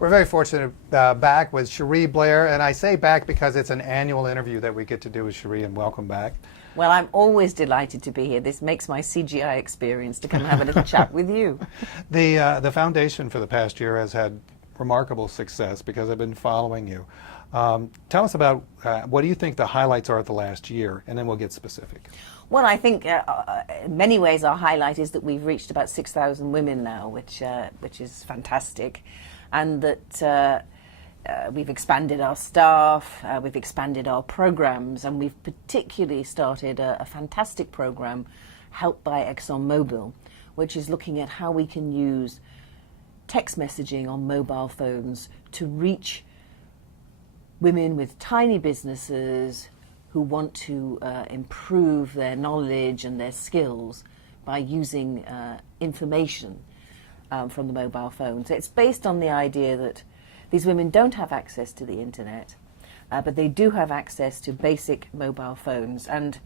We're very fortunate back with Cherie Blair, and I say back because it's an annual interview that we get to do with Cherie, and welcome back. Well, I'm always delighted to be here. This makes my CGI experience to come have a little chat with you. The foundation for the past year has had remarkable success because I've been following you. Tell us about what do you think the highlights are of the last year, and then we'll get specific. Well, I think in many ways our highlight is that we've reached about 6,000 women now, which is fantastic, and that we've expanded our staff, we've expanded our programs, and we've particularly started a fantastic program helped by ExxonMobil, which is looking at how we can use text messaging on mobile phones to reach women with tiny businesses who want to improve their knowledge and their skills by using information from the mobile phone. So it's based on the idea that these women don't have access to the internet, but they do have access to basic mobile phones. And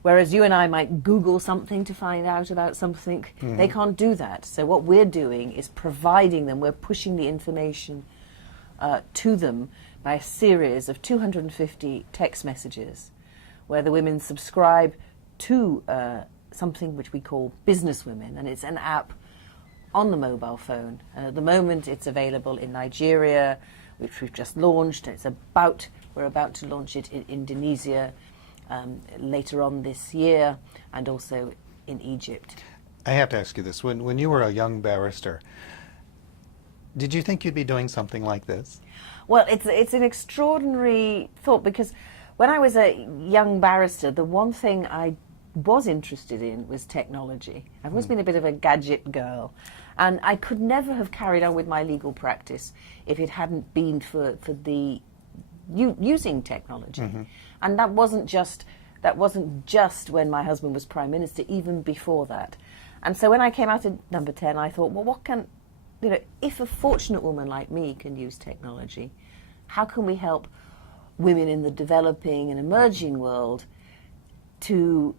whereas you and I might Google something to find out about something, they can't do that. So what we're doing is providing them, we're pushing the information to them by a series of 250 text messages where the women subscribe to something which we call Business Women, and it's an app on the mobile phone. And at the moment it's available in Nigeria, which we've just launched. We're about to launch it in Indonesia later on this year, and also in Egypt. I have to ask you this. When you were a young barrister, did you think you'd be doing something like this? Well, it's an extraordinary thought, because when I was a young barrister, the one thing I was interested in was technology. I've always been a bit of a gadget girl, and I could never have carried on with my legal practice if it hadn't been for the using technology. And that wasn't just when my husband was Prime Minister, even before that. And so when I came out of Number 10, I thought, well, what can, if a fortunate woman like me can use technology, how can we help women in the developing and emerging world to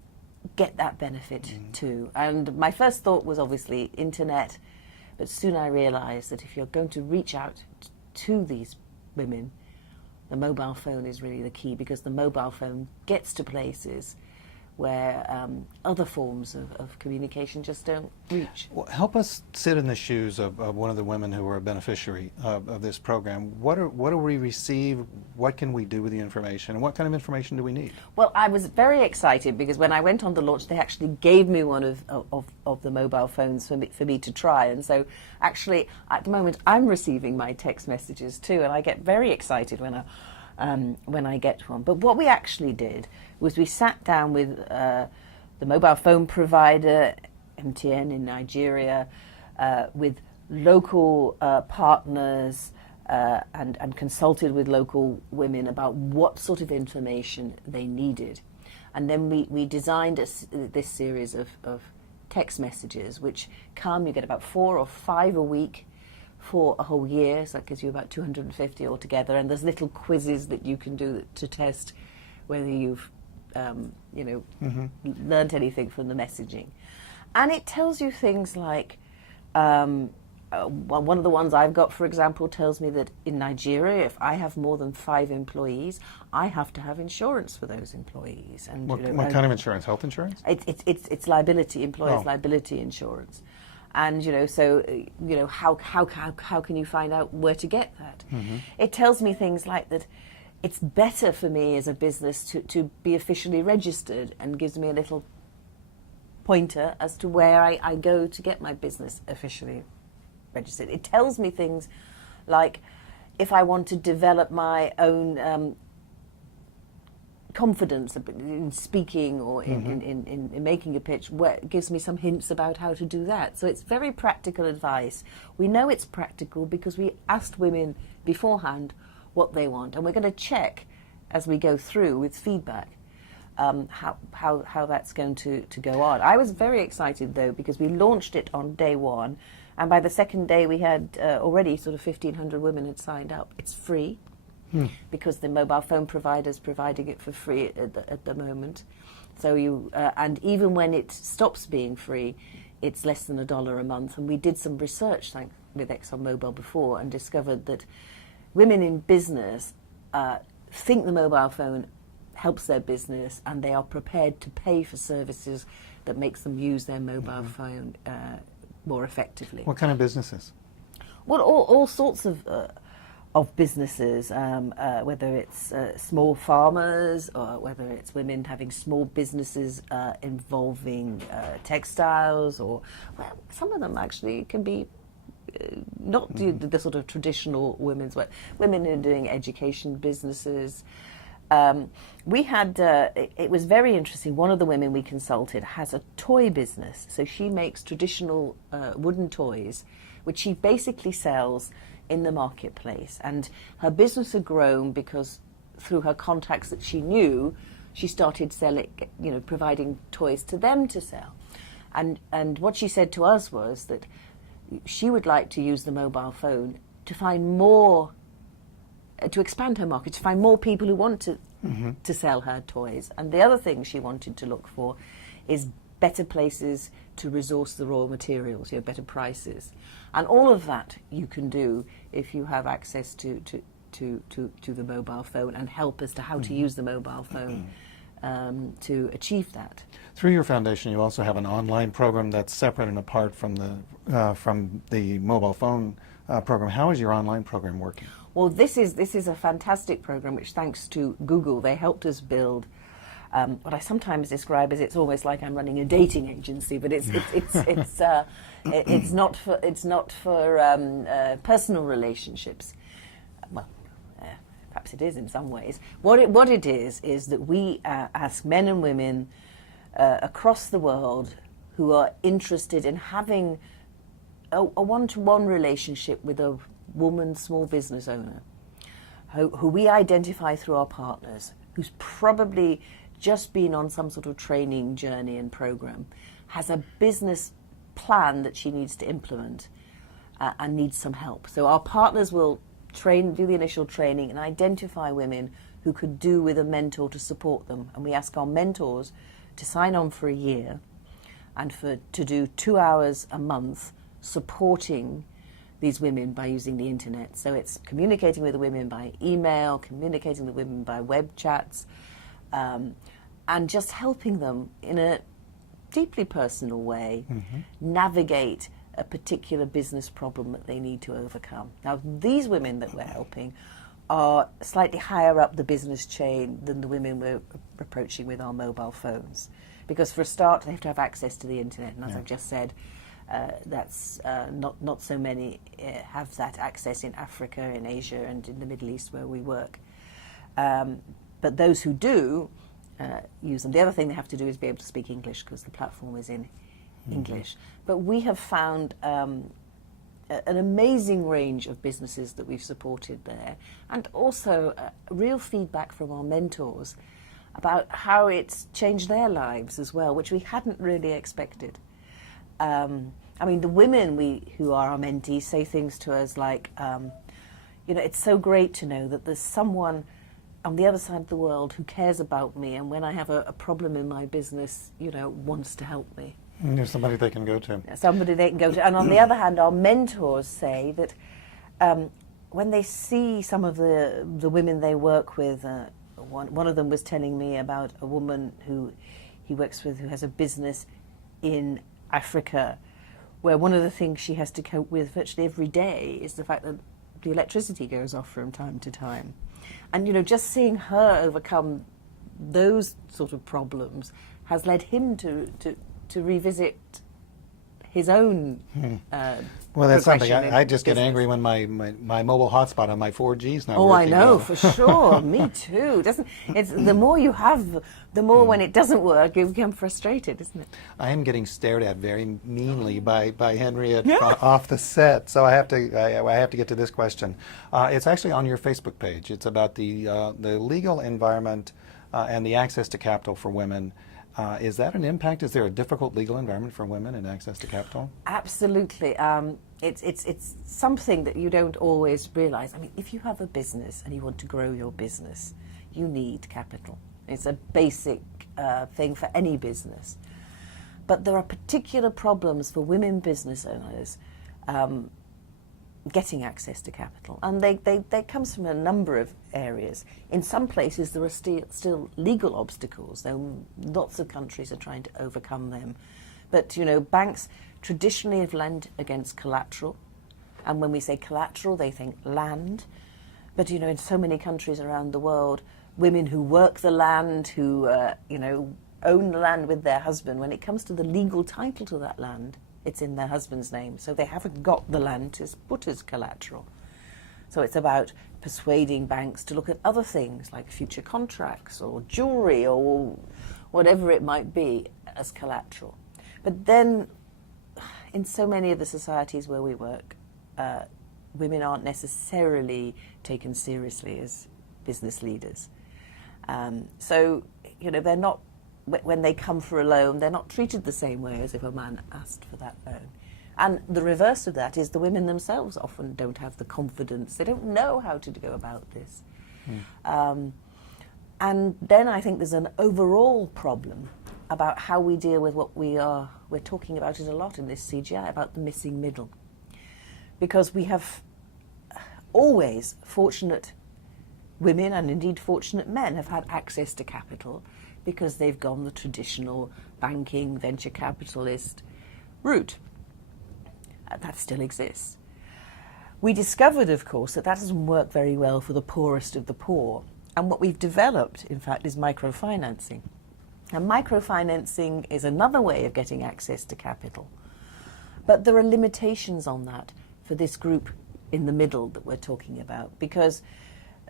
get that benefit too? And my first thought was obviously internet, but soon I realized that if you're going to reach out to these women, the mobile phone is really the key, because the mobile phone gets to places where other forms of communication just don't reach. Well, help us sit in the shoes of one of the women who are a beneficiary of this program. What do we receive? What can we do with the information? And what kind of information do we need? Well, I was very excited because when I went on the launch, they actually gave me one of the mobile phones for me to try. And so actually, at the moment, I'm receiving my text messages too, and I get very excited when I get one. But what we actually did was we sat down with the mobile phone provider, MTN in Nigeria, with local partners, and consulted with local women about what sort of information they needed. And then we designed this series of text messages, which you get about 4 or 5 a week for a whole year, so that gives you about 250 altogether, and there's little quizzes that you can do to test whether you've learned anything from the messaging. And it tells you things like, one of the ones I've got, for example, tells me that in Nigeria, if I have more than 5 employees, I have to have insurance for those employees. And what kind of insurance? Health insurance? It's liability, employers' liability insurance. And how can you find out where to get that? It tells me things like that it's better for me as a business to be officially registered, and gives me a little pointer as to where I go to get my business officially registered. It tells me things like if I want to develop my own confidence in speaking or in making a pitch, where it gives me some hints about how to do that. So it's very practical advice. We know it's practical because we asked women beforehand what they want, and we're going to check as we go through with feedback how that's going to go on. I was very excited though, because we launched it on day 1, and by the second day we had already sort of 1,500 women had signed up. It's free. Because the mobile phone provider's providing it for free at the moment. So and even when it stops being free, it's less than $1 a month. And we did some research, with ExxonMobil before and discovered that women in business think the mobile phone helps their business, and they are prepared to pay for services that makes them use their mobile phone more effectively. What kind of businesses? Well, all sorts of businesses, whether it's small farmers or whether it's women having small businesses involving textiles, or well, some of them actually can be not the sort of traditional women's work. Women who are doing education businesses. We had, it was very interesting, one of the women we consulted has a toy business. So she makes traditional wooden toys, which she basically sells in the marketplace. And her business had grown because through her contacts that she knew, she started selling, providing toys to them to sell. And what she said to us was that she would like to use the mobile phone to find more, to expand her market, to find more people who want to sell her toys. And the other thing she wanted to look for is better places to resource the raw materials, better prices. And all of that you can do if you have access to the mobile phone and help as to how to use the mobile phone to achieve that. Through your foundation, you also have an online program that's separate and apart from the mobile phone program. How is your online program working? Well, this is a fantastic program, which thanks to Google, they helped us build what I sometimes describe as, it's almost like I'm running a dating agency, but it's not for personal relationships. Well, perhaps it is in some ways. What it is that we ask men and women across the world who are interested in having a one-to-one relationship with a woman small business owner, who we identify through our partners, who's probably just been on some sort of training journey and program, has a business plan that she needs to implement and needs some help. So our partners will do the initial training and identify women who could do with a mentor to support them. And we ask our mentors to sign on for a year and to do 2 hours a month supporting these women by using the internet. So it's communicating with the women by email, communicating with women by web chats, and just helping them in a deeply personal way navigate a particular business problem that they need to overcome. Now, these women that we're helping are slightly higher up the business chain than the women we're approaching with our mobile phones. Because for a start, they have to have access to the internet, and as I've just said, that's not so many have that access in Africa, in Asia, and in the Middle East where we work. But those who do use them. The other thing they have to do is be able to speak English, because the platform is in English. But we have found an amazing range of businesses that we've supported there, and also real feedback from our mentors about how it's changed their lives as well, which we hadn't really expected. I mean, the women who are our mentees say things to us like, it's so great to know that there's someone on the other side of the world who cares about me, and when I have a problem in my business, wants to help me. And there's somebody they can go to. Somebody they can go to. And on the other hand, our mentors say that when they see some of the women they work with, one of them was telling me about a woman who he works with who has a business in Africa, where one of the things she has to cope with virtually every day is the fact that the electricity goes off from time to time. And, just seeing her overcome those sort of problems has led him to revisit his own well, that's something. progression I in just get business. angry when my mobile hotspot on my 4G is not Oh, I working know, well. for sure. Me too. It's the more you have, the more when it doesn't work, you become frustrated, isn't it? I am getting stared at very meanly by Henriette off the set, so I have to get to this question. It's actually on your Facebook page. It's about the legal environment and the access to capital for women. Is that an impact? Is there a difficult legal environment for women in access to capital? Absolutely. It's something that you don't always realize. I mean, if you have a business and you want to grow your business, you need capital. It's a basic thing for any business. But there are particular problems for women business owners getting access to capital. And they comes from a number of areas. In some places there are still legal obstacles, though lots of countries are trying to overcome them. But, you know, banks traditionally have lent against collateral. And when we say collateral, they think land. But, you know, in so many countries around the world, women who work the land, who, you know, own the land with their husband, when it comes to the legal title to that land, it's in their husband's name. So they haven't got the land to put as collateral. So it's about persuading banks to look at other things like future contracts or jewellery or whatever it might be as collateral. But then in so many of the societies where we work, women aren't necessarily taken seriously as business leaders. So, you know, they're not, when they come for a loan, they're not treated the same way as if a man asked for that loan. And the reverse of that is the women themselves often don't have the confidence. They don't know how to go about this. And then I think there's an overall problem about how we deal with what we're talking about it a lot in this CGI, about the missing middle. Because we have always fortunate women, and indeed fortunate men, have had access to capital because they've gone the traditional banking, venture capitalist route. That still exists. We discovered, of course, that doesn't work very well for the poorest of the poor. And what we've developed, in fact, is microfinancing. And microfinancing is another way of getting access to capital. But there are limitations on that for this group in the middle that we're talking about, because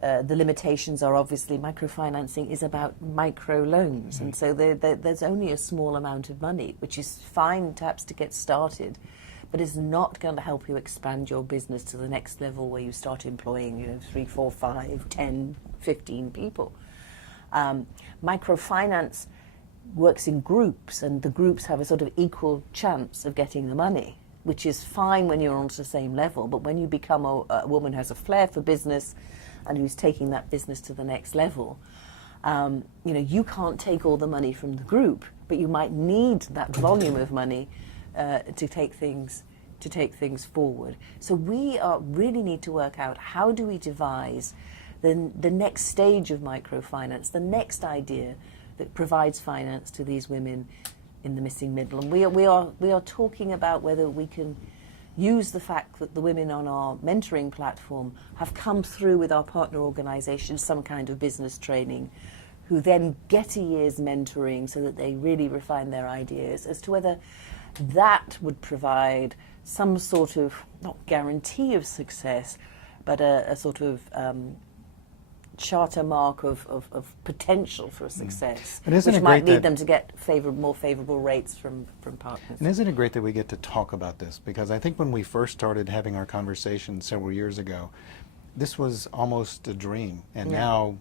the limitations are obviously microfinancing is about micro loans, and so there's only a small amount of money, which is fine perhaps to get started, but is not going to help you expand your business to the next level where you start employing, you know, 3, 4, 5, 10, 15 people. Microfinance works in groups, and the groups have a sort of equal chance of getting the money, which is fine when you're on the same level, but when you become a woman who has a flair for business and who's taking that business to the next level, you know, you can't take all the money from the group, but you might need that volume of money to take things forward. So we really need to work out, how do we devise the next stage of microfinance, the next idea that provides finance to these women in the missing middle. And we are talking about whether we can use the fact that the women on our mentoring platform have come through with our partner organisation some kind of business training, who then get a year's mentoring so that they really refine their ideas, as to whether that would provide some sort of, not guarantee of success, but a sort of charter mark of potential for success, which might lead them to get more favourable rates from partners. And isn't it great that we get to talk about this? Because I think when we first started having our conversation several years ago, this was almost a dream. And now,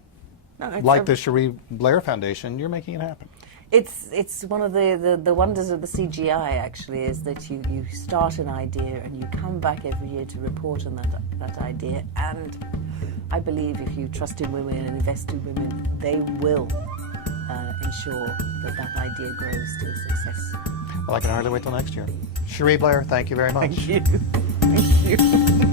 like the Cherie Blair Foundation, you're making it happen. It's one of the wonders of the CGI, actually, is that you start an idea and you come back every year to report on that idea. And I believe if you trust in women and invest in women, they will ensure that idea grows to success. Well, I can hardly wait till next year. Cherie Blair, thank you very much. Thank you. Thank you.